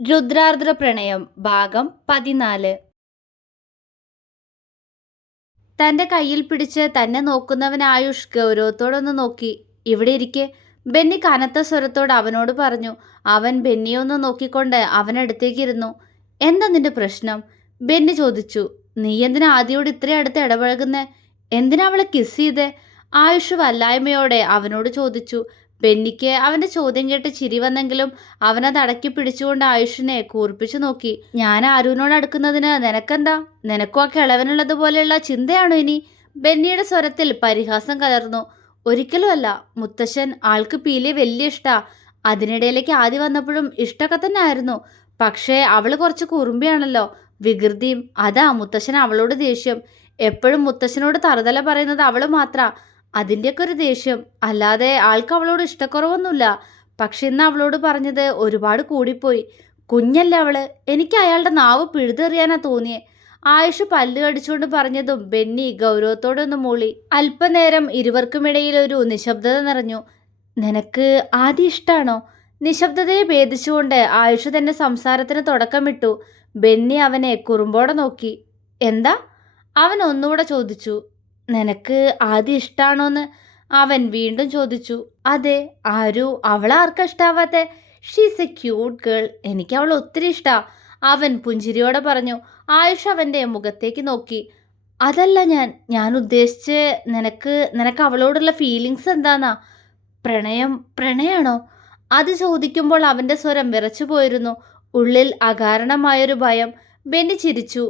രുദ്രാർദ്ര പ്രണയം ഭാഗം 14. തന്റെ കയ്യിൽ പിടിച്ച് തന്നെ നോക്കുന്നവൻ ആയുഷ് ഗൗരവത്തോടൊന്ന് നോക്കി. ഇവിടെ ഇരിക്കെ, ബെന്നി കനത്ത സ്വരത്തോട് അവനോട് പറഞ്ഞു. അവൻ ബെന്നിയെ ഒന്ന് നോക്കിക്കൊണ്ട് അവനടുത്തേക്കിരുന്നു. എന്താ നിന്റെ പ്രശ്നം? ബെന്നി ചോദിച്ചു. നീ എന്തിനാ ആദിയോട് ഇത്രയും അടുത്ത് ഇടപഴകുന്നേ? എന്തിനാ അവളെ കിസ് ചെയ്തേ? ആയുഷ് വല്ലായ്മയോടെ അവനോട് ചോദിച്ചു. ബെന്നിക്ക് അവന്റെ ചോദ്യം കേട്ട് ചിരി വന്നെങ്കിലും അവനത് അടക്കി പിടിച്ചുകൊണ്ട് ആയുഷിനെ കൂർപ്പിച്ചു നോക്കി. ഞാൻ ആരുവിനോട് അടുക്കുന്നതിന് നിനക്കെന്താ? നിനക്കും ആ കിളവനുള്ളതുപോലെയുള്ള ചിന്തയാണോ ഇനി? ബെന്നിയുടെ സ്വരത്തിൽ പരിഹാസം കലർന്നു. ഒരിക്കലുമല്ല മുത്തശ്ശൻ, ആൾക്ക് പീലിയെ വലിയ ഇഷ്ടാ. അതിനിടയിലേക്ക് ആദ്യം വന്നപ്പോഴും ഇഷ്ടമൊക്കെ തന്നെ ആയിരുന്നു. പക്ഷേ അവള് കുറച്ച് കുറുമ്പിയാണല്ലോ, വികൃതിയും. അതാ മുത്തശ്ശൻ അവളോട് ദേഷ്യം. എപ്പോഴും മുത്തശ്ശനോട് തറുതല പറയുന്നത് അവള് മാത്രാ. അതിൻ്റെയൊക്കെ ഒരു ദേഷ്യം. അല്ലാതെ ആൾക്ക് അവളോട് ഇഷ്ടക്കുറവൊന്നുമില്ല. പക്ഷെ ഇന്ന് അവളോട് പറഞ്ഞത് ഒരുപാട് കൂടിപ്പോയി. കുഞ്ഞല്ല അവള്. എനിക്ക് അയാളുടെ നാവ് പിഴുതെറിയാനാ തോന്നിയേ. ആയുഷ് പല്ല് കടിച്ചുകൊണ്ട് പറഞ്ഞതും ബെന്നി ഗൗരവത്തോടെ ഒന്ന് മൂളി. അല്പനേരം ഇരുവർക്കുമിടയിൽ ഒരു നിശബ്ദത നിറഞ്ഞു. നിനക്ക് ആദ്യം ഇഷ്ടാണോ? നിശബ്ദതയെ ഭേദിച്ചുകൊണ്ട് ആയുഷ് തന്റെ സംസാരത്തിന് തുടക്കമിട്ടു. ബെന്നി അവനെ കുറുമ്പോടെ നോക്കി. എന്താ? അവൻ ഒന്നുകൂടെ ചോദിച്ചു. നിനക്ക് ആദ്യം ഇഷ്ടാണോന്ന് അവൻ വീണ്ടും ചോദിച്ചു. അതെ. ആരു, അവളാർക്കാ ഇഷ്ടാവാത്തെ? She's a cute girl. എനിക്ക് അവൾ ഒത്തിരി ഇഷ്ടാ, അവൻ പുഞ്ചിരിയോടെ പറഞ്ഞു. ആയുഷ് അവൻ്റെ മുഖത്തേക്ക് നോക്കി. അതല്ല ഞാൻ ഉദ്ദേശിച്ച്, നിനക്ക് അവളോടുള്ള ഫീലിങ്സ് എന്താന്നാ? പ്രണയാണോ? അത് ചോദിക്കുമ്പോൾ അവൻ്റെ സ്വരം വിറച്ചു പോയിരുന്നു. ഉള്ളിൽ അകാരണമായൊരു ഭയം. ബെന്നി ചിരിച്ചു.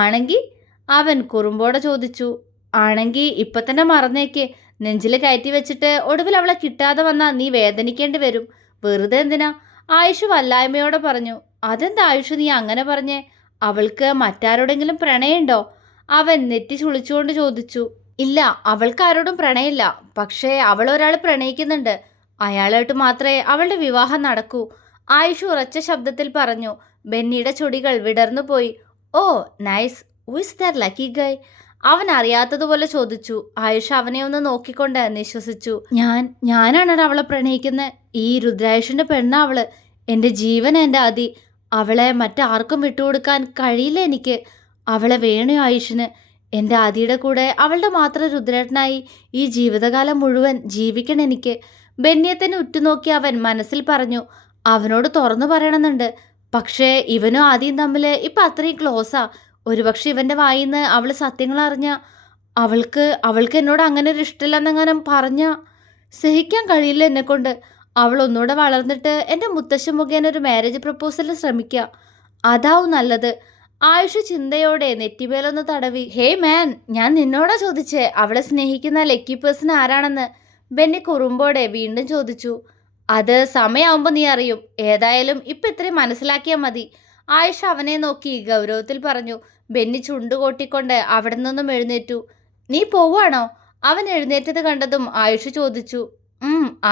ആണെങ്കി? അവൻ കുറുമ്പോടെ ചോദിച്ചു. ആണെങ്കി ഇപ്പൊ തന്നെ മറന്നേക്ക്. നെഞ്ചിൽ കയറ്റി വെച്ചിട്ട് ഒടുവിൽ അവളെ കിട്ടാതെ വന്നാൽ നീ വേദനിക്കേണ്ടി വരും. വെറുതെ എന്തിനാ? ആയുഷ് വല്ലായ്മയോടെ പറഞ്ഞു. അതെന്താ ആയുഷ് നീ അങ്ങനെ പറഞ്ഞേ? അവൾക്ക് മറ്റാരോടെങ്കിലും പ്രണയമുണ്ടോ? അവൻ നെറ്റി ചുളിച്ചുകൊണ്ട് ചോദിച്ചു. ഇല്ല, അവൾക്ക് ആരോടും പ്രണയമില്ല. പക്ഷേ അവൾ ഒരാൾ പ്രണയിക്കുന്നുണ്ട്. അയാളായിട്ട് മാത്രമേ അവളുടെ വിവാഹം നടക്കൂ. ആയുഷ് ഉറച്ച ശബ്ദത്തിൽ പറഞ്ഞു. ബെന്നിയുടെ ചുടികൾ വിടർന്നു പോയി. Oh nice. Who is that lucky guy? അവൻ അറിയാത്തതുപോലെ ചോദിച്ചു. ആയുഷ് അവനെ ഒന്ന് നോക്കിക്കൊണ്ട് നിശ്വസിച്ചു. ഞാനാണ് അവളെ പ്രണയിക്കുന്നത്. ഈ രുദ്രായുഷിന്റെ പെണ്ണ അവള്. എൻ്റെ ജീവൻ, എൻ്റെ ആദി. അവളെ മറ്റാർക്കും വിട്ടുകൊടുക്കാൻ കഴിയില്ല എനിക്ക്. അവളെ വേണു ആയുഷിന്. എൻ്റെ ആദിയുടെ കൂടെ അവളുടെ മാത്രം രുദ്രേട്ടനായി ഈ ജീവിതകാലം മുഴുവൻ ജീവിക്കണം എനിക്ക്. ബെന്നിയെ തന്നെ ഉറ്റുനോക്കി അവൻ മനസ്സിൽ പറഞ്ഞു. അവനോട് തുറന്നു പറയണമെന്നുണ്ട്. പക്ഷേ ഇവനും ആദിയും തമ്മിൽ ഇപ്പം അത്രയും ക്ലോസാ. ഒരുപക്ഷെ ഇവൻ്റെ വായിന്ന് അവൾ സത്യങ്ങൾ അറിഞ്ഞ, അവൾക്ക് എന്നോട് അങ്ങനെ ഒരു ഇഷ്ടമില്ലെന്നെങ്ങാനും പറഞ്ഞ, സഹിക്കാൻ കഴിയില്ല എന്നെക്കൊണ്ട്. അവൾ ഒന്നുകൂടെ വളർന്നിട്ട് എൻ്റെ മുത്തശ്ശൻ മുഖേന ഒരു മാരേജ് പ്രപ്പോസലിന് ശ്രമിക്കുക. അതാവും നല്ലത്. ആയുഷ് ചിന്തയോടെ നെറ്റിമേലൊന്ന് തടവി. ഹേയ് മാൻ, ഞാൻ നിന്നോടാ ചോദിച്ചേ അവളെ സ്നേഹിക്കുന്ന ലക്കി പേഴ്സൺ ആരാണെന്ന്. ബെന്നി കുറുമ്പോടെ വീണ്ടും ചോദിച്ചു. അത് സമയമാവുമ്പോൾ നീ അറിയും. ഏതായാലും ഇപ്പം ഇത്രയും മനസ്സിലാക്കിയാൽ മതി. ആയുഷ് അവനെ നോക്കി ഗൗരവത്തിൽ പറഞ്ഞു. ബെന്നി ചുണ്ടുകൊട്ടിക്കൊണ്ട് അവിടെ നിന്നും എഴുന്നേറ്റു. നീ പോവാണോ? അവൻ എഴുന്നേറ്റത് കണ്ടതും ആയുഷ് ചോദിച്ചു.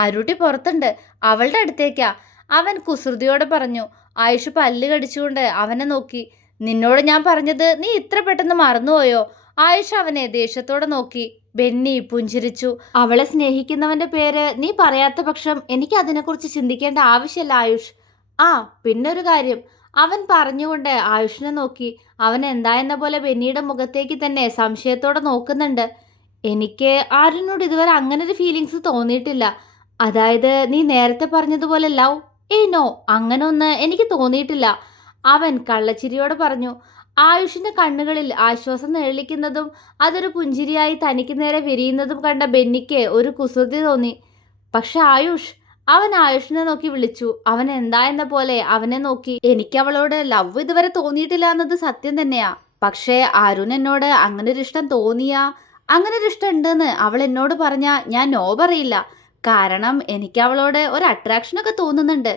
ആരൂട്ടി പുറത്തുണ്ട്, അവളുടെ അടുത്തേക്കാ, അവൻ കുസൃതിയോടെ പറഞ്ഞു. ആയുഷ് പല്ല് കടിച്ചുകൊണ്ട് അവനെ നോക്കി. നിന്നോട് ഞാൻ പറഞ്ഞത് നീ ഇത്ര പെട്ടെന്ന് മറന്നുപോയോ? ആയുഷ് അവനെ ദേഷ്യത്തോടെ നോക്കി. ബെന്നി പുഞ്ചിരിച്ചു. അവളെ സ്നേഹിക്കുന്നവന്റെ പേര് നീ പറയാത്ത പക്ഷം എനിക്ക് അതിനെക്കുറിച്ച് ചിന്തിക്കേണ്ട ആവശ്യമില്ല ആയുഷ്. ആ പിന്നൊരു കാര്യം, അവൻ പറഞ്ഞുകൊണ്ട് ആയുഷിനെ നോക്കി. അവൻ എന്തായെന്ന പോലെ ബെന്നിയുടെ മുഖത്തേക്ക് തന്നെ സംശയത്തോടെ നോക്കുന്നുണ്ട്. എനിക്ക് ആരിനോട് ഇതുവരെ അങ്ങനെ ഒരു ഫീലിങ്സ് തോന്നിയിട്ടില്ല. അതായത് നീ നേരത്തെ പറഞ്ഞതുപോലെ ലവ്. നോ, അങ്ങനെ ഒന്ന് എനിക്ക് തോന്നിയിട്ടില്ല, അവൻ കള്ളച്ചിരിയോടെ പറഞ്ഞു. ആയുഷിന്റെ കണ്ണുകളിൽ ആശ്വാസം നിഴലിക്കുന്നതും അതൊരു പുഞ്ചിരിയായി തനിക്ക് നേരെ വിരിയുന്നതും കണ്ട ബെന്നിക്ക് ഒരു കുസൃതി തോന്നി. പക്ഷെ ആയുഷ്, അവൻ ആയുഷിനെ നോക്കി വിളിച്ചു. അവൻ എന്താ എന്ന പോലെ അവനെ നോക്കി. എനിക്ക് അവളോട് ലവ് ഇതുവരെ തോന്നിയിട്ടില്ല എന്നത് സത്യം തന്നെയാ. പക്ഷേ ആരുൺ എന്നോട് അങ്ങനെ ഒരു ഇഷ്ടം തോന്നിയാ, അങ്ങനെ ഒരു ഇഷ്ടം ഉണ്ടെന്ന് അവൾ എന്നോട് പറഞ്ഞാൽ ഞാൻ നോ പറയില്ല. കാരണം എനിക്ക് അവളോട് ഒരു അട്രാക്ഷനൊക്കെ തോന്നുന്നുണ്ട്.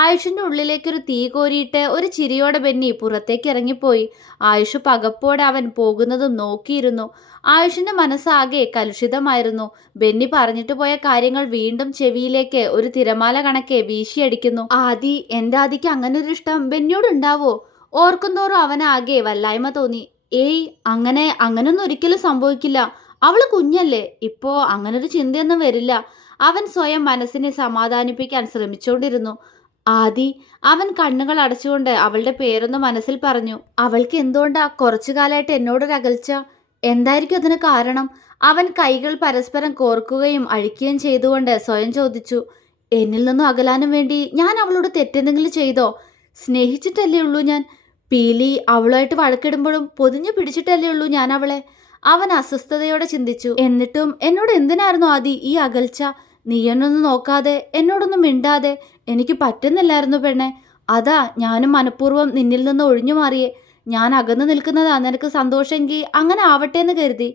ആയുഷിന്റെ ഉള്ളിലേക്കൊരു തീ കോരിയിട്ട് ഒരു ചിരിയോടെ ബെന്നി പുറത്തേക്ക് ഇറങ്ങിപ്പോയി. ആയുഷ് പകപ്പോടെ അവൻ പോകുന്നതും നോക്കിയിരുന്നു. ആയുഷിന്റെ മനസ്സാകെ കലുഷിതമായിരുന്നു. ബെന്നി പറഞ്ഞിട്ട് പോയ കാര്യങ്ങൾ വീണ്ടും ചെവിയിലേക്ക് ഒരു തിരമാല കണക്കെ വീശിയടിക്കുന്നു. എൻ്റെ ആദിക്ക് അങ്ങനെ ഒരു ഇഷ്ടം ബെന്നിയോട് ഉണ്ടാവോ? ഓർക്കുന്തോറും അവനാകെ വല്ലായ്മ തോന്നി. അങ്ങനൊന്നും ഒരിക്കലും സംഭവിക്കില്ല. അവള് കുഞ്ഞല്ലേ, ഇപ്പോ അങ്ങനൊരു ചിന്തയൊന്നും വരില്ല. അവൻ സ്വയം മനസ്സിനെ സമാധാനിപ്പിക്കാൻ ശ്രമിച്ചുകൊണ്ടിരുന്നു. ആദി അവൻ കണ്ണുകൾ അടച്ചുകൊണ്ട് അവളുടെ പേരൊന്ന് മനസ്സിൽ പറഞ്ഞു. അവൾക്ക് എന്തുകൊണ്ടാ കുറച്ചു കാലമായിട്ട് എന്നോടൊരകൽച്ച? എന്തായിരിക്കും അതിന് കാരണം? അവൻ കൈകൾ പരസ്പരം കോർക്കുകയും അഴിക്കുകയും ചെയ്തുകൊണ്ട് സ്വയം ചോദിച്ചു. എന്നിൽ നിന്നും അകലാനും വേണ്ടി ഞാൻ അവളോട് തെറ്റെന്തെങ്കിലും ചെയ്തോ? സ്നേഹിച്ചിട്ടല്ലേ ഉള്ളൂ ഞാൻ. പീലി അവളുമായിട്ട് വഴക്കിടുമ്പോഴും പൊതിഞ്ഞു പിടിച്ചിട്ടല്ലേ ഉള്ളൂ ഞാൻ അവളെ. അവൻ അസ്വസ്ഥതയോടെ ചിന്തിച്ചു. എന്നിട്ടും എന്നോട് എന്തിനായിരുന്നു ആദി ഈ അകൽച്ച? നീ എന്നൊന്നും നോക്കാതെ, എന്നോടൊന്നും മിണ്ടാതെ എനിക്ക് പറ്റുന്നില്ലായിരുന്നു പെണ്ണെ. അതാ ഞാനും മനഃപൂർവ്വം നിന്നിൽ നിന്ന് ഒഴിഞ്ഞു മാറിയേ. ഞാൻ അകന്നു നിൽക്കുന്നതാ നിനക്ക് സന്തോഷമെങ്കിൽ അങ്ങനെ ആവട്ടെ എന്ന് കരുതി.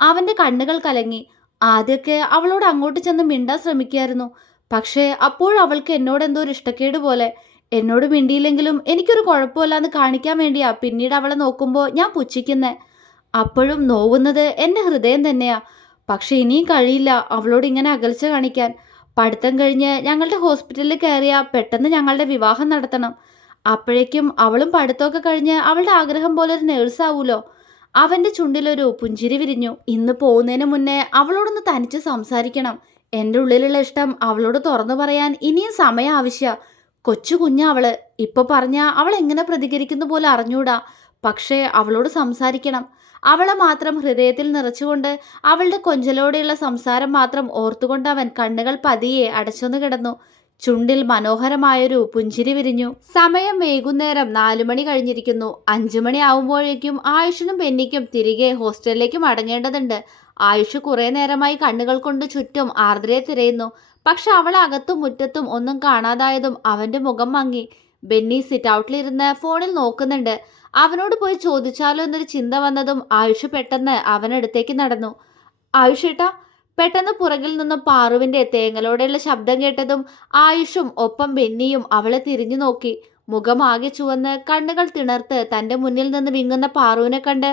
അവൻ്റെ കണ്ണുകൾ കലങ്ങി. ആദ്യമൊക്കെ അവളോട് അങ്ങോട്ട് ചെന്ന് മിണ്ടാൻ ശ്രമിക്കായിരുന്നു. പക്ഷേ അപ്പോഴവൾക്ക് എന്നോട് എന്തോ ഒരു ഇഷ്ടക്കേട് പോലെ. എന്നോട് മിണ്ടിയില്ലെങ്കിലും എനിക്കൊരു കുഴപ്പമില്ലാന്ന് കാണിക്കാൻ വേണ്ടിയാ പിന്നീട് അവളെ നോക്കുമ്പോൾ ഞാൻ പുച്ഛിക്കുന്നേ. അപ്പോഴും നോവുന്നത് എൻ്റെ ഹൃദയം തന്നെയാ. പക്ഷെ ഇനിയും കഴിയില്ല അവളോട് ഇങ്ങനെ അകൽച്ച കാണിക്കാൻ. പഠിത്തം കഴിഞ്ഞ് ഞങ്ങളുടെ ഹോസ്പിറ്റലിൽ കയറിയ പെട്ടെന്ന് ഞങ്ങളുടെ വിവാഹം നടത്തണം. അപ്പോഴേക്കും അവളും പഠിത്തമൊക്കെ കഴിഞ്ഞ് അവളുടെ ആഗ്രഹം പോലെ ഒരു നേഴ്സാവൂലോ. അവൻ്റെ ചുണ്ടിലൊരു പുഞ്ചിരി വിരിഞ്ഞു. ഇന്ന് പോകുന്നതിന് മുന്നേ അവളോടൊന്ന് തനിച്ച് സംസാരിക്കണം. എൻ്റെ ഉള്ളിലുള്ള ഇഷ്ടം അവളോട് തുറന്നു പറയാൻ ഇനിയും സമയം ആവശ്യമാണ്. കൊച്ചു കുഞ്ഞാ അവള്. ഇപ്പൊ പറഞ്ഞാൽ അവൾ എങ്ങനെ പ്രതികരിക്കുന്ന പോലെ അറിഞ്ഞൂടാ. പക്ഷേ അവളോട് സംസാരിക്കണം. അവളെ മാത്രം ഹൃദയത്തിൽ നിറച്ചുകൊണ്ട് അവളുടെ കൊഞ്ചലോടെയുള്ള സംസാരം മാത്രം ഓർത്തുകൊണ്ട് അവൻ കണ്ണുകൾ പതിയെ അടച്ചൊന്നു കിടന്നു. ചുണ്ടിൽ മനോഹരമായൊരു പുഞ്ചിരി വിരിഞ്ഞു. സമയം വൈകുന്നേരം 4 മണി കഴിഞ്ഞിരിക്കുന്നു. 5 മണി ആവുമ്പോഴേക്കും ആയുഷിനും ബെന്നിക്കും തിരികെ ഹോസ്റ്റലിലേക്ക് മടങ്ങേണ്ടതുണ്ട്. ആയുഷ് കുറെ നേരമായി കണ്ണുകൾ കൊണ്ട് ചുറ്റും ആർദ്രയെ തിരയുന്നു. പക്ഷെ അവൾ അകത്തും മുറ്റത്തും ഒന്നും കാണാതായതും അവന്റെ മുഖം മങ്ങി. ബെന്നി സിറ്റ് ഔട്ടിലിരുന്ന് ഫോണിൽ നോക്കുന്നുണ്ട്. അവനോട് പോയി ചോദിച്ചാലോ എന്നൊരു ചിന്ത വന്നതും ആയുഷ് പെട്ടെന്ന് അവനടുത്തേക്ക് നടന്നു. ആയുഷേട്ടാ. പെട്ടെന്ന് പുറകിൽ നിന്നും പാറുവിന്റെ തേങ്ങലോടെയുള്ള ശബ്ദം കേട്ടതും ആയുഷും ഒപ്പം ബെന്നിയും അവളെ തിരിഞ്ഞു നോക്കി. മുഖമാകെ ചുവന്ന് കണ്ണുകൾ തിണർത്ത് തന്റെ മുന്നിൽ നിന്ന് വിങ്ങുന്ന പാറുവിനെ കണ്ട്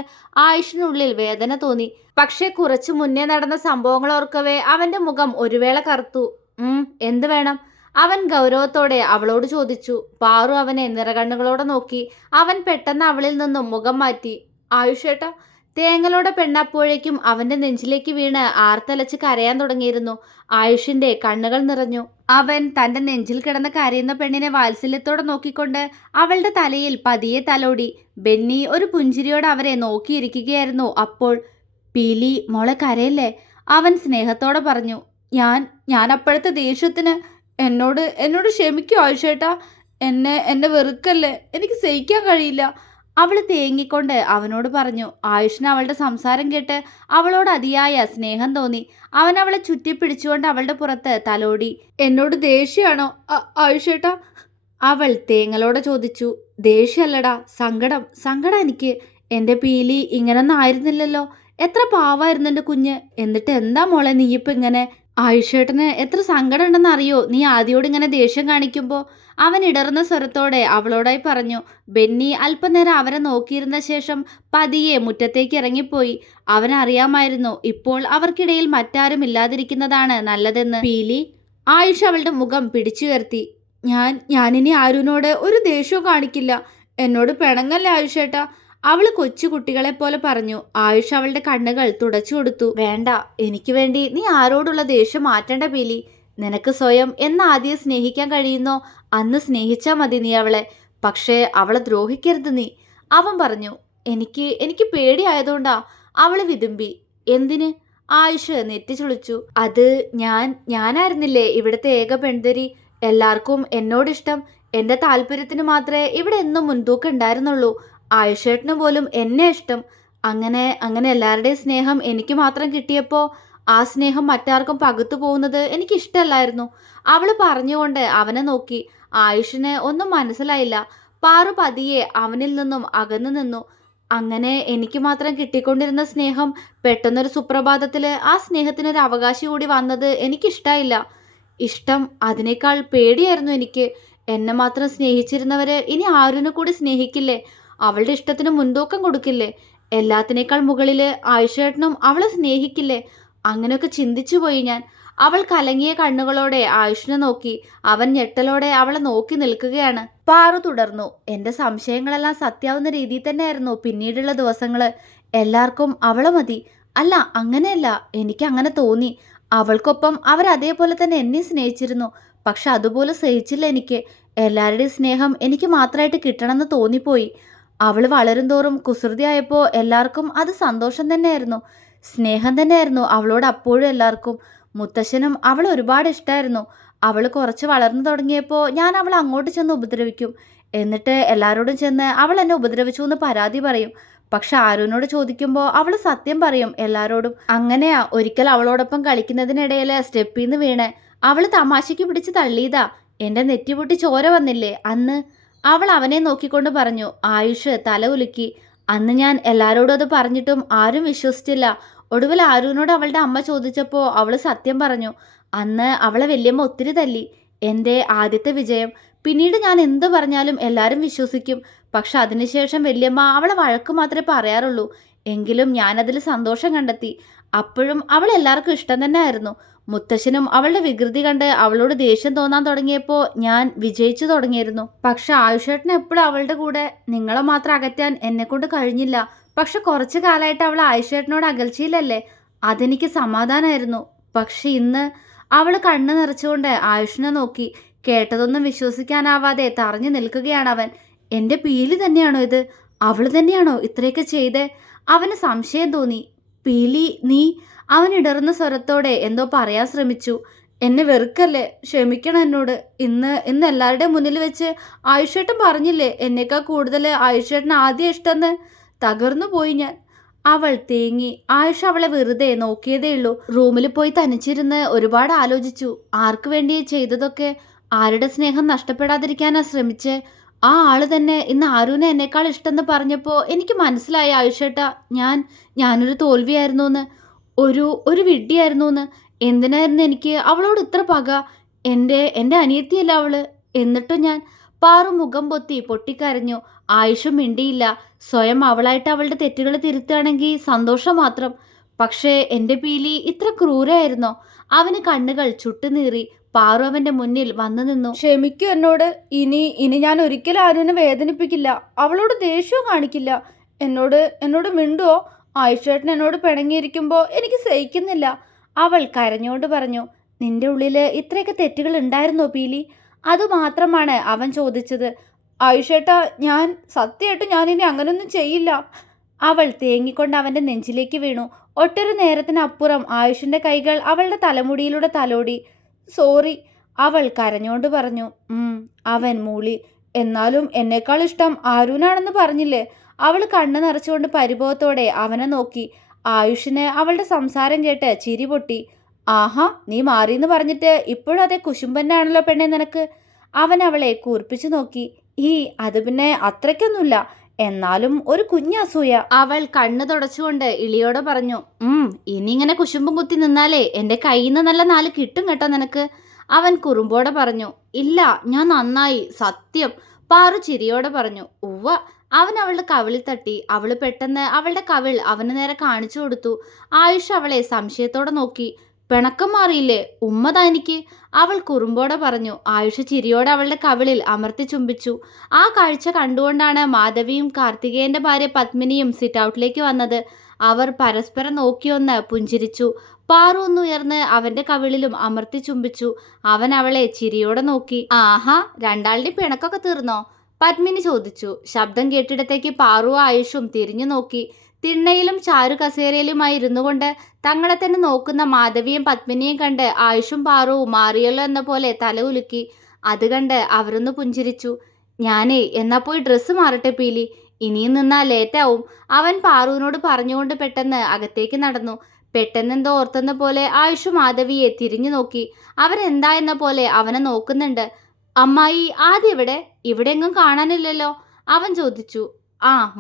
ആയുഷിനുള്ളിൽ വേദന തോന്നി. പക്ഷെ കുറച്ചു മുന്നേ നടന്ന സംഭവങ്ങൾ ഓർക്കവേ അവന്റെ മുഖം ഒരു വേള കറുത്തു. എന്ത് വേണം? അവൻ ഗൗരവത്തോടെ അവളോട് ചോദിച്ചു. പാറു അവനെ നിറകണ്ണുകളോടെ നോക്കി. അവൻ പെട്ടെന്ന് അവളിൽ നിന്നും മുഖം മാറ്റി. ആയുഷേട്ടാ. തേങ്ങലോടെ പെണ്ണപ്പോഴേക്കും അവന്റെ നെഞ്ചിലേക്ക് വീണ് ആർത്തലച്ച് കരയാൻ തുടങ്ങിയിരുന്നു. ആയുഷിന്റെ കണ്ണുകൾ നിറഞ്ഞു. അവൻ തന്റെ നെഞ്ചിൽ കിടന്ന് കരയുന്ന പെണ്ണിനെ വാത്സല്യത്തോടെ നോക്കിക്കൊണ്ട് അവളുടെ തലയിൽ പതിയെ തലോടി. ബെന്നി ഒരു പുഞ്ചിരിയോടെ അവരെ നോക്കിയിരിക്കുകയായിരുന്നു. അപ്പോൾ പീലി മോളെ കരയല്ലേ? അവൻ സ്നേഹത്തോടെ പറഞ്ഞു. ഞാൻ അപ്പോഴത്തെ ദേഷ്യത്തിന് എന്നോട് ക്ഷമിക്കൂ ആയുഷേട്ടാ. എന്നെ വെറുക്കല്ലേ. എനിക്ക് സഹിക്കാൻ കഴിയില്ല. അവൾ തേങ്ങിക്കൊണ്ട് അവനോട് പറഞ്ഞു. ആയുഷിന് അവളുടെ സംസാരം കേട്ട് അവളോട് അതിയായ സ്നേഹം തോന്നി. അവൻ അവളെ ചുറ്റിപ്പിടിച്ചുകൊണ്ട് അവളുടെ പുറത്ത് തലോടി. എന്നോട് ദേഷ്യമാണോ ആയുഷേട്ടാ? അവൾ തേങ്ങലോടെ ചോദിച്ചു. ദേഷ്യമല്ലടാ, സങ്കടം എനിക്ക്. എൻ്റെ പീലി ഇങ്ങനൊന്നും ആയിരുന്നില്ലല്ലോ. എത്ര പാവായിരുന്നു എൻ്റെ കുഞ്ഞ്. എന്നിട്ട് എന്താ മോളെ നീ ഇപ്പം ഇങ്ങനെ? ആയുഷേട്ടന് എത്ര സങ്കടം ഉണ്ടെന്ന് അറിയോ നീ ആദ്യോട് ഇങ്ങനെ ദേഷ്യം കാണിക്കുമ്പോൾ? അവൻ ഇടർന്ന സ്വരത്തോടെ അവളോടായി പറഞ്ഞു. ബെന്നി അല്പനേരം അവരെ നോക്കിയിരുന്ന ശേഷം പതിയെ മുറ്റത്തേക്ക് ഇറങ്ങിപ്പോയി. അവനറിയാമായിരുന്നു ഇപ്പോൾ അവർക്കിടയിൽ മറ്റാരും ഇല്ലാതിരിക്കുന്നതാണ് നല്ലതെന്ന്. പീലി. ആയുഷ് അവളുടെ മുഖം പിടിച്ചുയർത്തി. ഞാനിനി ആരുനോട് ഒരു ദേഷ്യവും കാണിക്കില്ല. എന്നോട് പിണങ്ങല്ലേ ആയുഷേട്ടാ. അവൾ കൊച്ചു കുട്ടികളെ പോലെ പറഞ്ഞു. ആയുഷ് അവളുടെ കണ്ണുകൾ തുടച്ചു കൊടുത്തു. വേണ്ട, എനിക്ക് വേണ്ടി നീ ആരോടുള്ള ദേഷ്യം മാറ്റേണ്ട പീലി. നിനക്ക് സ്വയം എന്നാദ്യം സ്നേഹിക്കാൻ കഴിയുന്നോ അന്ന് സ്നേഹിച്ചാൽ മതി നീ അവളെ. പക്ഷേ അവളെ ദ്രോഹിക്കരുത് നീ. അവൻ പറഞ്ഞു. എനിക്ക് പേടിയായതുകൊണ്ടാ. അവള് വിതുമ്പി. എന്തിന്? ആയുഷ് നെറ്റിച്ചുളിച്ചു. അത് ഞാനായിരുന്നില്ലേ ഇവിടുത്തെ ഏക പെൺതരി. എല്ലാവർക്കും എന്നോടിഷ്ടം. എൻ്റെ താല്പര്യത്തിന് മാത്രമേ ഇവിടെ എന്നും മുൻതൂക്കം ഉണ്ടായിരുന്നുള്ളൂ. ആയുഷേട്ടന് പോലും എന്നെ ഇഷ്ടം. അങ്ങനെ എല്ലാവരുടെയും സ്നേഹം എനിക്ക് മാത്രം കിട്ടിയപ്പോൾ ആ സ്നേഹം മറ്റാർക്കും പകുത്തു പോകുന്നത് എനിക്കിഷ്ടമല്ലായിരുന്നു. അവൾ പറഞ്ഞുകൊണ്ട് അവനെ നോക്കി. ആയുഷിന് ഒന്നും മനസ്സിലായില്ല. പാറു പതിയെ അവനിൽ നിന്നും അകന്നു നിന്നു. അങ്ങനെ എനിക്ക് മാത്രം കിട്ടിക്കൊണ്ടിരുന്ന സ്നേഹം പെട്ടെന്നൊരു സുപ്രഭാതത്തിൽ ആ സ്നേഹത്തിനൊരു അവകാശി കൂടി വന്നത് എനിക്കിഷ്ടായില്ല. ഇഷ്ടം അതിനേക്കാൾ പേടിയായിരുന്നു എനിക്ക്. എന്നെ മാത്രം സ്നേഹിച്ചിരുന്നവര് ഇനി ആരുനെ കൂടി സ്നേഹിക്കില്ലേ? അവളുടെ ഇഷ്ടത്തിന് മുൻതൂക്കം കൊടുക്കില്ലേ? എല്ലാത്തിനേക്കാൾ മുകളിൽ ആയുഷേട്ടനും അവളെ സ്നേഹിക്കില്ലേ? അങ്ങനെയൊക്കെ ചിന്തിച്ചു പോയി ഞാൻ. അവൾ കലങ്ങിയ കണ്ണുകളോടെ ആയുഷിനെ നോക്കി. അവൻ ഞെട്ടലോടെ അവളെ നോക്കി നിൽക്കുകയാണ്. പാറു തുടർന്നു. എൻ്റെ സംശയങ്ങളെല്ലാം സത്യാവുന്ന രീതിയിൽ തന്നെയായിരുന്നു പിന്നീടുള്ള ദിവസങ്ങൾ. എല്ലാവർക്കും അവളെ മതി. അല്ല, അങ്ങനെയല്ല, എനിക്ക് അങ്ങനെ തോന്നി. അവൾക്കൊപ്പം അവരതേപോലെ തന്നെ എന്നെ സ്നേഹിച്ചിരുന്നു. പക്ഷെ അതുപോലെ സഹിച്ചില്ല എനിക്ക്. എല്ലാവരുടെയും സ്നേഹം എനിക്ക് മാത്രമായിട്ട് കിട്ടണമെന്ന് തോന്നിപ്പോയി. അവൾ വളരും തോറും കുസൃതിയായപ്പോൾ എല്ലാവർക്കും അത് സന്തോഷം തന്നെയായിരുന്നു, സ്നേഹം തന്നെയായിരുന്നു അവളോട് അപ്പോഴും എല്ലാവർക്കും. മുത്തശ്ശനും അവൾ ഒരുപാട് ഇഷ്ടമായിരുന്നു. അവൾ കുറച്ച് വളർന്നു തുടങ്ങിയപ്പോൾ ഞാൻ അവൾ അങ്ങോട്ട് ചെന്ന് ഉപദ്രവിക്കും. എന്നിട്ട് എല്ലാവരോടും ചെന്ന് അവൾ എന്നെ ഉപദ്രവിച്ചു എന്ന് പരാതി പറയും. പക്ഷെ ആരുവിനോട് ചോദിക്കുമ്പോൾ അവൾ സത്യം പറയും എല്ലാവരോടും. അങ്ങനെയാ ഒരിക്കൽ അവളോടൊപ്പം കളിക്കുന്നതിനിടയിൽ സ്റ്റെപ്പിൽ നിന്ന് വീണ് അവൾ തമാശയ്ക്ക് പിടിച്ച് തള്ളിയതാ. എൻ്റെ നെറ്റിപൊട്ടി ചോര വന്നില്ലേ അന്ന്. അവൾ അവനെ നോക്കിക്കൊണ്ട് പറഞ്ഞു. ആയുഷ് തല ഉലുക്കി. അന്ന് ഞാൻ എല്ലാവരോടും അത് പറഞ്ഞിട്ടും ആരും വിശ്വസിച്ചില്ല. ഒടുവിൽ ആരുവിനോട് അവളുടെ അമ്മ ചോദിച്ചപ്പോൾ അവൾ സത്യം പറഞ്ഞു. അന്ന് അവളെ വല്യമ്മ ഒത്തിരി തല്ലി. എൻ്റെ ആദ്യത്തെ വിജയം. പിന്നീട് ഞാൻ എന്ത് പറഞ്ഞാലും എല്ലാവരും വിശ്വസിക്കും. പക്ഷെ അതിനുശേഷം വല്യമ്മ അവളെ വഴക്ക് മാത്രമേ പറയാറുള്ളൂ. എങ്കിലും ഞാനതിൽ സന്തോഷം കണ്ടെത്തി. അപ്പോഴും അവൾ എല്ലാവർക്കും ഇഷ്ടം തന്നെ ആയിരുന്നു. മുത്തശ്ശനും അവളുടെ വികൃതി കണ്ട് അവളോട് ദേഷ്യം തോന്നാൻ തുടങ്ങിയപ്പോൾ ഞാൻ വിജയിച്ചു തുടങ്ങിയിരുന്നു. പക്ഷെ ആയുഷേട്ടൻ എപ്പോഴും അവളുടെ കൂടെ. നിങ്ങളെ മാത്രം അകറ്റാൻ എന്നെക്കൊണ്ട് കഴിഞ്ഞില്ല. പക്ഷെ കുറച്ചു കാലമായിട്ട് അവൾ ആയുഷേട്ടനോട് അകൽച്ചയിലല്ലേ. അതെനിക്ക് സമാധാനമായിരുന്നു. പക്ഷെ ഇന്ന് അവൾ കണ്ണ് നിറച്ചുകൊണ്ട് ആയുഷിനെ നോക്കി. കേട്ടതൊന്നും വിശ്വസിക്കാനാവാതെ തറഞ്ഞു നിൽക്കുകയാണ് അവൻ. എൻ്റെ പീലി തന്നെയാണോ ഇത്? അവൾ തന്നെയാണോ ഇത്രയൊക്കെ ചെയ്തേ? അവന് സംശയം തോന്നി. പീലി നീ? അവൻ ഇടറുന്ന സ്വരത്തോടെ എന്തോ പറയാൻ ശ്രമിച്ചു. എന്നെ വെറുക്കല്ലേ, ക്ഷമിക്കണം എന്നോട്. ഇന്ന് എല്ലാവരുടെയും മുന്നിൽ വെച്ച് ആയുഷേട്ടൻ പറഞ്ഞില്ലേ എന്നേക്കാൾ കൂടുതൽ ആയുഷേട്ടൻ ആദ്യം ഇഷ്ടമെന്ന്. തകർന്നു പോയി ഞാൻ. അവൾ തേങ്ങി. ആയുഷ് അവളെ വെറുതെ നോക്കിയതേയുള്ളൂ. റൂമിൽ പോയി തനിച്ചിരുന്ന് ഒരുപാട് ആലോചിച്ചു. ആർക്ക് വേണ്ടി ചെയ്തതൊക്കെ? ആരുടെ സ്നേഹം നഷ്ടപ്പെടാതിരിക്കാനാ ശ്രമിച്ചേ? ആ ആള് തന്നെ ഇന്ന് ആരുവിനെ എന്നേക്കാൾ ഇഷ്ടമെന്ന് പറഞ്ഞപ്പോൾ എനിക്ക് മനസ്സിലായി ആയുഷേട്ടാ, ഞാനൊരു തോൽവിയായിരുന്നു എന്ന്, ഒരു വിഡ്ഢിയായിരുന്നു എന്ന്. എന്തിനായിരുന്നു എനിക്ക് അവളോട് ഇത്ര പക? എൻ്റെ അനിയത്തിയല്ല അവള്. എന്നിട്ടും ഞാൻ. പാറു മുഖം പൊത്തി പൊട്ടിക്കരഞ്ഞു. ആയുഷും മിണ്ടിയില്ല. സ്വയം അവളായിട്ട് അവളുടെ തെറ്റുകൾ തിരുത്തുകയാണെങ്കിൽ സന്തോഷം മാത്രം. പക്ഷേ എൻ്റെ പീലി ഇത്ര ക്രൂരായിരുന്നോ? അവന് കണ്ണുകൾ ചുട്ടുനീറി. പാറു അവൻ്റെ മുന്നിൽ വന്നു നിന്നു. ക്ഷമിക്കൂ എന്നോട്. ഇനി ഞാൻ ഒരിക്കലും ആരുവിനെ വേദനിപ്പിക്കില്ല. അവളോട് ദേഷ്യവും കാണിക്കില്ല. എന്നോട് മിണ്ടുവോ? ആയുഷേട്ടൻ എന്നോട് പിണങ്ങിയിരിക്കുമ്പോൾ എനിക്ക് സഹിക്കുന്നില്ല. അവൾ കരഞ്ഞുകൊണ്ട് പറഞ്ഞു. നിന്റെ ഉള്ളിൽ ഇത്രയൊക്കെ തെറ്റുകൾ ഉണ്ടായിരുന്നോ പീലി? അതുമാത്രമാണ് അവൻ ചോദിച്ചത്. ആയുഷേട്ടാ, സത്യമായിട്ടും ഞാനിനി അങ്ങനൊന്നും ചെയ്യില്ല. അവൾ തേങ്ങിക്കൊണ്ട് അവൻ്റെ നെഞ്ചിലേക്ക് വീണു. ഒട്ടൊരു നേരത്തിനപ്പുറം ആയുഷിൻ്റെ കൈകൾ അവളുടെ തലമുടിയിലൂടെ തലോടി. സോറി, അവൾ കരഞ്ഞുകൊണ്ട് പറഞ്ഞു. അവൻ മൂളി. എന്നാലും എന്നേക്കാൾ ഇഷ്ടം ആരുവിനാണെന്ന് പറഞ്ഞില്ലേ? അവൾ കണ്ണ് നിറച്ചുകൊണ്ട് പരിഭവത്തോടെ അവനെ നോക്കി. ആയുഷിന് അവളുടെ സംസാരം കേട്ട് ചിരി പൊട്ടി. ആഹാ, നീ മാറിയെന്ന് പറഞ്ഞിട്ട് ഇപ്പോഴും അതേ കുശുമ്പന്നാണല്ലോ പെണ്ണെ നിനക്ക്. അവൻ അവളെ കൂർപ്പിച്ചു നോക്കി. അത് പിന്നെ അത്രയ്ക്കൊന്നുമില്ല, എന്നാലും ഒരു കുഞ്ഞസൂയ. അവൾ കണ്ണ് തുടച്ചുകൊണ്ട് ഇളിയോടെ പറഞ്ഞു. ഇനി ഇങ്ങനെ കുശുമ്പും കുത്തി നിന്നാലേ എൻ്റെ കയ്യിൽ നിന്ന് നല്ല 4 കിട്ടും കേട്ടോ നിനക്ക്. അവൻ കുറുമ്പോടെ പറഞ്ഞു. ഇല്ല, ഞാൻ നന്നായി, സത്യം. പാറു ചിരിയോടെ പറഞ്ഞു. ഉവ്വ. അവൻ അവളുടെ കവിളിൽ തട്ടി. അവൾ പെട്ടെന്ന് അവളുടെ കവിൾ അവന് നേരെ കാണിച്ചു കൊടുത്തു. ആയുഷ് അവളെ സംശയത്തോടെ നോക്കി. പിണക്കം മാറിയില്ലേ ഉമ്മതാ എനിക്ക്? അവൾ കുറുമ്പോടെ പറഞ്ഞു. ആയുഷ് ചിരിയോടെ അവളുടെ കവിളിൽ അമർത്തി ചുംബിച്ചു. ആ കാഴ്ച കണ്ടുകൊണ്ടാണ് മാധവിയും കാർത്തികേയന്റെ ഭാര്യ പത്മിനിയും സിറ്റ് ഔട്ടിലേക്ക് വന്നത്. അവർ പരസ്പരം നോക്കിയൊന്ന് പുഞ്ചിരിച്ചു. പാറു ഒന്നുയർന്ന് അവന്റെ കവിളിലും അമർത്തി ചുംബിച്ചു. അവൻ അവളെ ചിരിയോടെ നോക്കി. ആഹാ, രണ്ടാളുടെ പിണക്കൊക്കെ തീർന്നോ? പത്മിനി ചോദിച്ചു. ശബ്ദം കേട്ടിടത്തേക്ക് പാറു ആയുഷും തിരിഞ്ഞു നോക്കി. തിണ്ണയിലും ചാരു കസേരയിലുമായി ഇരുന്നു കൊണ്ട് തങ്ങളെ തന്നെ നോക്കുന്ന മാധവിയും പത്മിനിയും കണ്ട് ആയുഷും പാറുവും മാറിയല്ലോ എന്ന പോലെ തല ഉലുക്കി. അത് കണ്ട് അവരൊന്ന് പുഞ്ചിരിച്ചു. ഞാനേ എന്നാ പോയി ഡ്രസ്സ് മാറട്ടെ പീലി, ഇനിയും നിന്നാ ലേറ്റാവും. അവൻ പാറുവിനോട് പറഞ്ഞുകൊണ്ട് പെട്ടെന്ന് അകത്തേക്ക് നടന്നു. പെട്ടെന്നെന്തോ ഓർത്തെന്ന പോലെ ആയുഷ് മാധവിയെ തിരിഞ്ഞു നോക്കി. അവരെന്താ എന്ന പോലെ അവനെ നോക്കുന്നുണ്ട്. അമ്മായി ആദ്യം ഇവിടെ എങ്ങും കാണാനില്ലല്ലോ? അവൻ ചോദിച്ചു.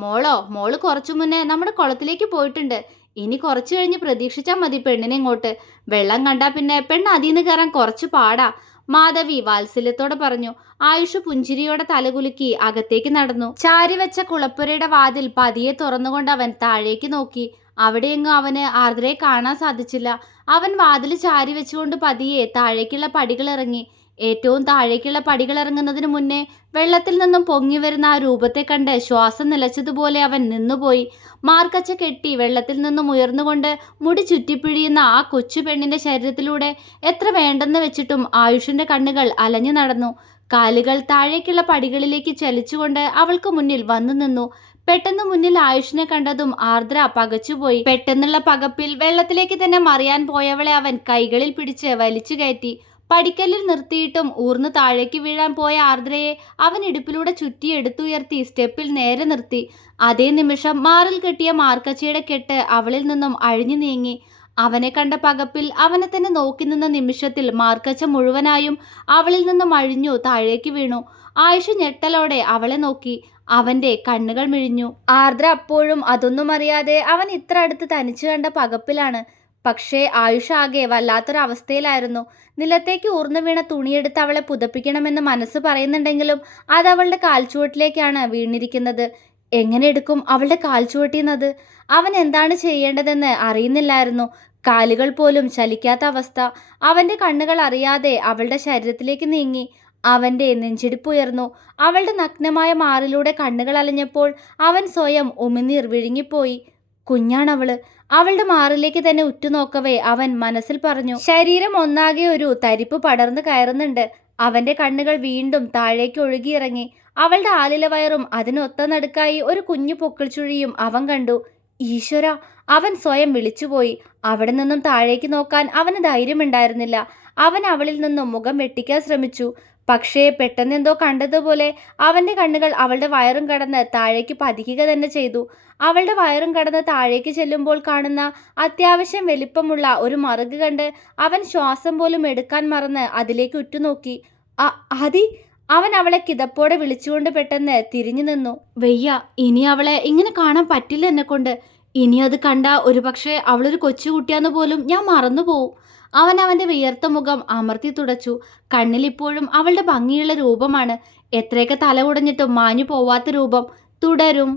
മോള് കുറച്ചു മുന്നേ നമ്മുടെ കുളത്തിലേക്ക് പോയിട്ടുണ്ട്. ഇനി കുറച്ചു കഴിഞ്ഞ് പ്രതീക്ഷിച്ചാൽ മതി പെണ്ണിനെ ഇങ്ങോട്ട്. വെള്ളം കണ്ടാ പിന്നെ പെണ്ണ് അതിന്ന് കയറാൻ കുറച്ച് പാടാ, മാധവി വാത്സല്യത്തോടെ പറഞ്ഞു. ആയുഷ് പുഞ്ചിരിയോടെ തലകുലുക്കി അകത്തേക്ക് നടന്നു. ചാരിവെച്ച കുളപ്പുരയുടെ വാതിൽ പതിയെ തുറന്നുകൊണ്ട് അവൻ താഴേക്ക് നോക്കി. അവിടെയെങ്ങും അവന് ആർദ്രയെ കാണാൻ സാധിച്ചില്ല. അവൻ വാതിൽ ചാരി വെച്ചുകൊണ്ട് പതിയെ താഴേക്കുള്ള പടികളിറങ്ങി. ഏറ്റവും താഴേക്കുള്ള പടികളിറങ്ങുന്നതിന് മുന്നേ വെള്ളത്തിൽ നിന്നും പൊങ്ങി വരുന്ന ആ രൂപത്തെ കണ്ട് ശ്വാസം നിലച്ചതുപോലെ അവൻ നിന്നുപോയി. മാർക്കച്ച കെട്ടി വെള്ളത്തിൽ നിന്നും ഉയർന്നുകൊണ്ട് മുടി ചുറ്റിപ്പിഴിയുന്ന ആ കൊച്ചു പെണ്ണിന്റെ ശരീരത്തിലൂടെ എത്ര വേണ്ടെന്ന് വെച്ചിട്ടും ആയുഷിന്റെ കണ്ണുകൾ അലഞ്ഞു നടന്നു. കാലുകൾ താഴേക്കുള്ള പടികളിലേക്ക് ചലിച്ചുകൊണ്ട് അവൾക്ക് മുന്നിൽ വന്നു നിന്നു. പെട്ടെന്ന് മുന്നിൽ ആയുഷിനെ കണ്ടതും ആർദ്ര പകച്ചുപോയി. പെട്ടെന്നുള്ള പകപ്പിൽ വെള്ളത്തിലേക്ക് തന്നെ മറിയാൻ പോയവളെ അവൻ കൈകളിൽ പിടിച്ച് വലിച്ചു കയറ്റി. പടിക്കല്ലിൽ നിർത്തിയിട്ടും ഊർന്ന് താഴേക്ക് വീഴാൻ പോയ ആർദ്രയെ അവൻ ഇടുപ്പിലൂടെ ചുറ്റിയെടുത്തുയർത്തി സ്റ്റെപ്പിൽ നേരെ നിർത്തി. അതേ നിമിഷം മാറിൽ കെട്ടിയ മാർക്കച്ചയുടെ കെട്ട് അവളിൽ നിന്നും അഴിഞ്ഞു നീങ്ങി. അവനെ കണ്ട പകപ്പിൽ അവനെ തന്നെ നോക്കി നിന്ന നിമിഷത്തിൽ മാർക്കച്ച മുഴുവനായും അവളിൽ നിന്നും അഴിഞ്ഞു താഴേക്ക് വീണു. ആയുഷ് ഞെട്ടലോടെ അവളെ നോക്കി. അവന്റെ കണ്ണുകൾ മിഴിഞ്ഞു. ആർദ്ര അപ്പോഴും അതൊന്നും അറിയാതെ അവൻ ഇത്ര അടുത്ത് തനിച്ചു കണ്ട പകപ്പിലാണ്. പക്ഷേ ആയുഷ് ആകെ വല്ലാത്തൊരവസ്ഥയിലായിരുന്നു. നിലത്തേക്ക് ഊർന്നു വീണ തുണിയെടുത്ത് അവളെ പുതപ്പിക്കണമെന്ന് മനസ്സ് പറയുന്നുണ്ടെങ്കിലും അത് അവളുടെ കാൽച്ചുവട്ടിലേക്കാണ് വീണിരിക്കുന്നത്. എങ്ങനെ എടുക്കും അവളുടെ കാൽച്ചുവട്ടിന്നത്? അവൻ എന്താണ് ചെയ്യേണ്ടതെന്ന് അറിയുന്നില്ലായിരുന്നു. കാലുകൾ പോലും ചലിക്കാത്ത അവസ്ഥ. അവന്റെ കണ്ണുകൾ അറിയാതെ അവളുടെ ശരീരത്തിലേക്ക് നീങ്ങി. അവന്റെ നെഞ്ചിടിപ്പുയർന്നു. അവളുടെ നഗ്നമായ മാറിലൂടെ കണ്ണുകൾ അലഞ്ഞപ്പോൾ അവൻ സ്വയം ഉമിനീർ വിഴുങ്ങിപ്പോയി. കുഞ്ഞാണവള്. അവളുടെ മാറിലേക്ക് തന്നെ ഉറ്റുനോക്കവേ അവൻ മനസ്സിൽ പറഞ്ഞു. ശരീരം ഒന്നാകെ ഒരു തരിപ്പ് പടർന്നു കയറുന്നുണ്ട്. അവന്റെ കണ്ണുകൾ വീണ്ടും താഴേക്ക് ഒഴുകിയിറങ്ങി. അവളുടെ ആലില വയറും അതിനൊത്ത നടുക്കായി ഒരു കുഞ്ഞു പൊക്കിൾ ചുഴിയും അവൻ കണ്ടു. ഈശ്വര! അവൻ സ്വയം വിളിച്ചുപോയി. അവിടെ നിന്നും താഴേക്ക് നോക്കാൻ അവന് ധൈര്യമുണ്ടായിരുന്നില്ല. അവൻ അവളിൽ നിന്നും മുഖം വെട്ടിക്കാൻ ശ്രമിച്ചു. പക്ഷേ പെട്ടെന്നെന്തോ കണ്ടതുപോലെ അവന്റെ കണ്ണുകൾ അവളുടെ വയറും കടന്ന് താഴേക്ക് പതിക്കുക തന്നെ ചെയ്തു. അവളുടെ വയറും കടന്ന് താഴേക്ക് ചെല്ലുമ്പോൾ കാണുന്ന അത്യാവശ്യം വലിപ്പമുള്ള ഒരു മറുക് കണ്ട് അവൻ ശ്വാസം പോലും എടുക്കാൻ മറന്ന് അതിലേക്ക് ഉറ്റുനോക്കി. ആദി! അവൻ അവളെ കിതപ്പോടെ വിളിച്ചുകൊണ്ട് പെട്ടെന്ന് തിരിഞ്ഞു നിന്നു. വെയ്യ, ഇനി അവളെ ഇങ്ങനെ കാണാൻ പറ്റില്ല എന്നെക്കൊണ്ട്. ഇനി അത് കണ്ട ഒരുപക്ഷെ അവളൊരു കൊച്ചുകുട്ടിയാന്ന് പോലും ഞാൻ മറന്നുപോവും. അവൻ അവന്റെ വിയർത്ത മുഖം അമർത്തി തുടച്ചു. കണ്ണിലിപ്പോഴും അവളുടെ ഭംഗിയുള്ള രൂപമാണ്. എത്രയൊക്കെ തല കുടഞ്ഞിട്ടും മാഞ്ഞു പോവാത്ത രൂപം. തുടരും.